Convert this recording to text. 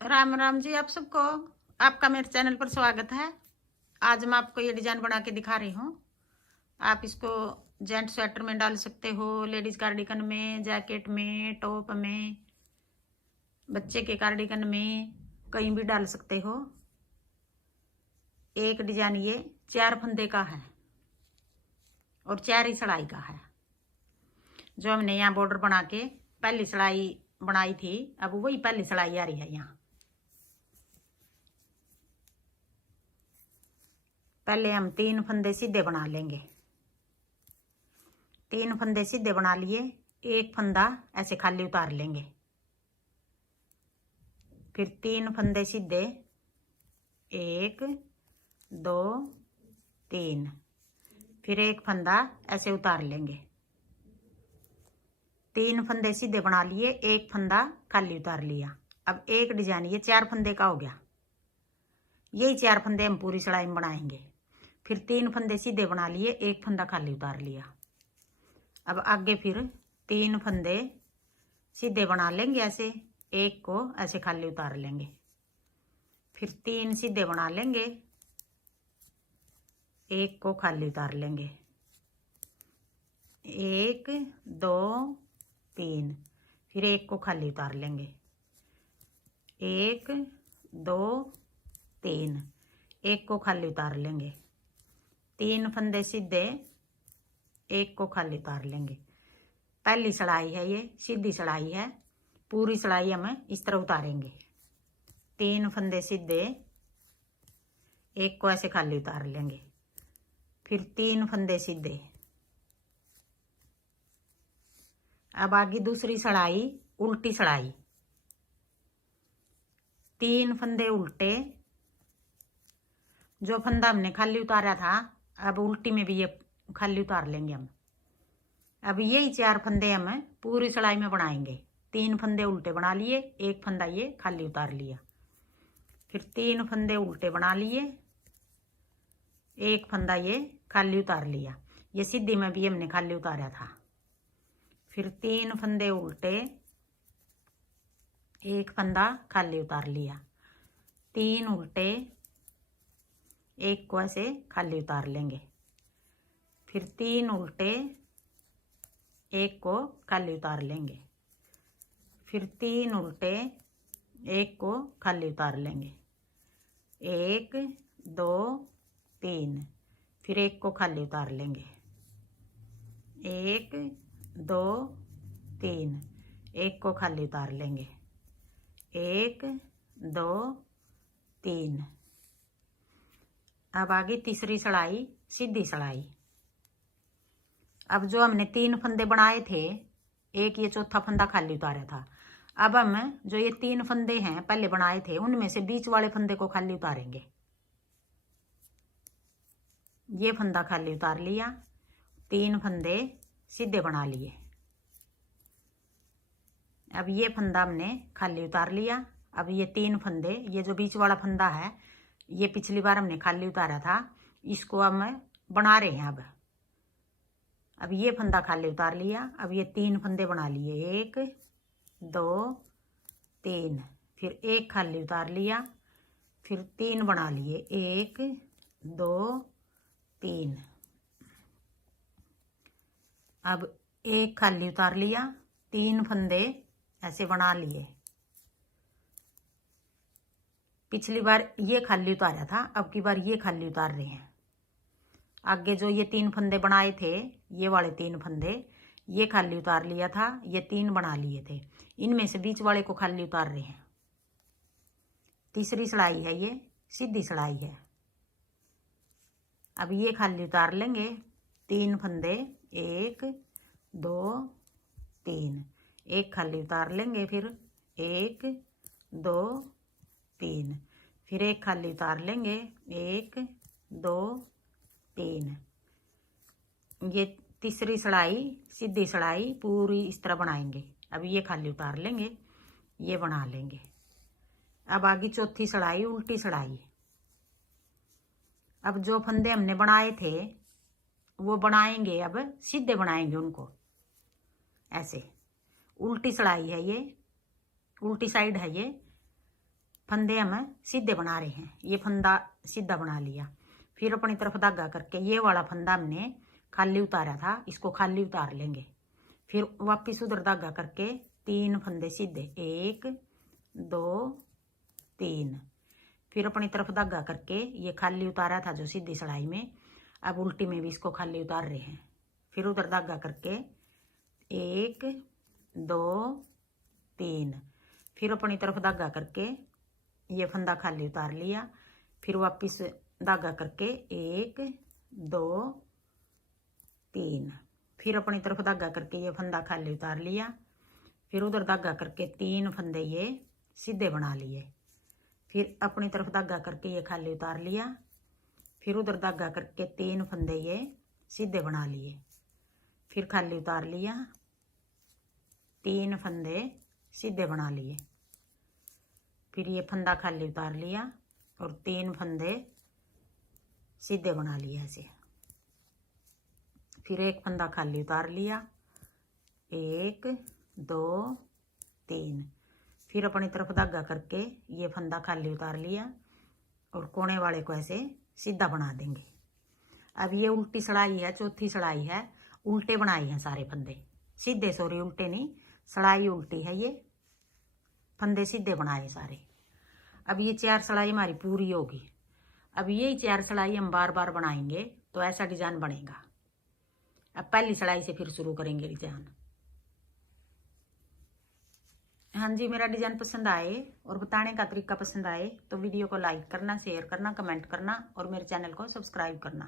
राम राम जी। आप सबको आपका मेरे चैनल पर स्वागत है। आज मैं आपको ये डिजाइन बना के दिखा रही हूँ। आप इसको जेंट स्वेटर में डाल सकते हो, लेडीज कार्डिगन में, जैकेट में, टॉप में, बच्चे के कार्डिगन में, कहीं भी डाल सकते हो। एक डिजाइन ये 4 फंदे का है और 4 ही सिलाई का है। जो हमने यहाँ बॉर्डर बना के पहली सिलाई बनाई थी, अब वही पहली सिलाई आ रही है। यहाँ पहले हम 3 फंदे सीधे बना लेंगे। 3 फंदे सीधे बना लिए, एक फंदा ऐसे खाली उतार लेंगे। फिर 3 फंदे सीधे, 1 2 3। फिर एक फंदा ऐसे उतार लेंगे। 3 फंदे सीधे बना लिए, एक फंदा खाली उतार लिया। अब एक डिजाइन ये 4 फंदे का हो गया। यही 4 फंदे हम पूरी सिलाई में बनाएंगे। फिर 3 फंदे सीधे बना लिए, एक फंदा खाली उतार लिया। अब आगे फिर 3 फंदे सीधे बना लेंगे ऐसे, एक को ऐसे खाली उतार लेंगे। फिर 3 सीधे बना लेंगे, एक को खाली उतार लेंगे। 1 2 3। फिर एक को खाली उतार लेंगे। 1 2 3। एक को खाली उतार लेंगे। 3 फंदे सीधे, एक को खाली उतार लेंगे। पहली सिलाई है, ये सीधी सिलाई है। पूरी सिलाई हम इस तरह उतारेंगे। 3 फंदे सीधे, एक को ऐसे खाली उतार लेंगे। फिर 3 फंदे सीधे। अब आगे दूसरी सिलाई, उल्टी सिलाई। 3 फंदे उल्टे। जो फंदा हमने खाली उतारा था, अब उल्टी में भी ये खाली उतार लेंगे हम। अब यही 4 फंदे हम पूरी सिलाई में बनाएंगे। 3 फंदे उल्टे बना लिए, एक फंदा ये खाली उतार लिया। फिर 3 फंदे उल्टे बना लिए, एक फंदा ये खाली उतार लिया। ये सीधी में भी हमने खाली उतारा था। फिर 3 फंदे उल्टे, एक फंदा खाली उतार लिया। 3 उल्टे, एक को ऐसे खाली उतार लेंगे। फिर 3 उल्टे, एक को खाली उतार लेंगे। फिर 3 उल्टे, एक को खाली उतार लेंगे। 1 2 3। फिर एक को खाली उतार लेंगे। 1 2 3। एक को खाली उतार लेंगे। 1 2 3। अब आगे तीसरी सिलाई, सीधी सिलाई। अब जो हमने 3 फंदे बनाए थे, एक ये चौथा फंदा खाली उतारा था। अब हम जो ये 3 फंदे हैं पहले बनाए थे, उनमें से बीच वाले फंदे को खाली उतारेंगे। ये फंदा खाली उतार लिया, 3 फंदे सीधे बना लिए। अब ये फंदा हमने खाली उतार लिया। अब ये 3 फंदे, ये जो बीच वाला फंदा है, ये पिछली बार हमने खाली उतारा था, इसको हम बना रहे हैं। अब ये फंदा खाली उतार लिया। अब ये 3 फंदे बना लिए, 1 2 3। फिर एक खाली उतार लिया। फिर 3 बना लिए, 1 2 3। अब एक खाली उतार लिया, 3 फंदे ऐसे बना लिए। पिछली बार ये खाली उतारा था, अब की बार ये खाली उतार रहे हैं। आगे जो ये 3 फंदे बनाए थे, ये वाले 3 फंदे ये खाली उतार लिया था, ये 3 बना लिए थे, इनमें से बीच वाले को खाली उतार रहे हैं। तीसरी सिलाई है, ये सीधी सिलाई है। अब ये खाली उतार लेंगे। 3 फंदे, 1 2 3। एक खाली उतार लेंगे। फिर 1 2 3। फिर एक खाली उतार लेंगे, 1 2 3। ये तीसरी सिलाई, सीधी सिलाई पूरी इस तरह बनाएंगे। अब ये खाली उतार लेंगे, ये बना लेंगे। अब आगे चौथी सिलाई, उल्टी सिलाई। अब जो फंदे हमने बनाए थे वो बनाएंगे, अब सीधे बनाएंगे उनको ऐसे। उल्टी सिलाई है, ये उल्टी साइड है ये। फंदे हम सीधे बना रहे हैं। ये फंदा सीधा बना लिया, फिर अपनी तरफ धागा करके ये वाला फंदा हमने खाली उतारा था, इसको खाली उतार लेंगे। फिर वापिस उधर धागा करके 3 फंदे सीधे, 1 2 3। फिर अपनी तरफ धागा करके ये खाली उतारा था जो सीधी सिलाई में, अब उल्टी में भी इसको खाली उतार रहे हैं। फिर उधर धागा करके 1 2 3। फिर अपनी तरफ धागा करके ये फंदा खाली उतार लिया, फिर वापिस धागा करके 1 2 3। फिर अपनी तरफ धागा करके ये फंदा खाली उतार लिया, फिर उधर धागा करके 3 फंदे ये सीधे बना लिए। फिर अपनी तरफ धागा करके ये खाली उतार लिया, फिर उधर धागा करके 3 फंदे ये सीधे बना लिए। फिर खाली उतार लिया, 3 फंदे सीधे बना लिए। फिर ये फंदा खाली उतार लिया और 3 फंदे सीधे बना लिए ऐसे। फिर एक फंदा खाली उतार लिया, 1 2 3। फिर अपनी तरफ धागा करके ये फंदा खाली उतार लिया और कोने वाले को ऐसे सीधा बना देंगे। अब ये उल्टी सड़ाई है, चौथी सड़ाई है, उल्टे बनाए हैं सारे फंदे, सीधे सॉरी उल्टे नहीं, सड़ाई उल्टी है, ये फंदे सीधे बनाए सारे। अब ये 4 सड़ाई हमारी पूरी होगी। अब यही 4 सड़ाई हम बार बार बनाएंगे तो ऐसा डिजाइन बनेगा। अब पहली सड़ाई से फिर शुरू करेंगे डिजाइन। हाँ जी, मेरा डिजाइन पसंद आए और बताने का तरीका पसंद आए तो वीडियो को लाइक करना, शेयर करना, कमेंट करना और मेरे चैनल को सब्सक्राइब करना।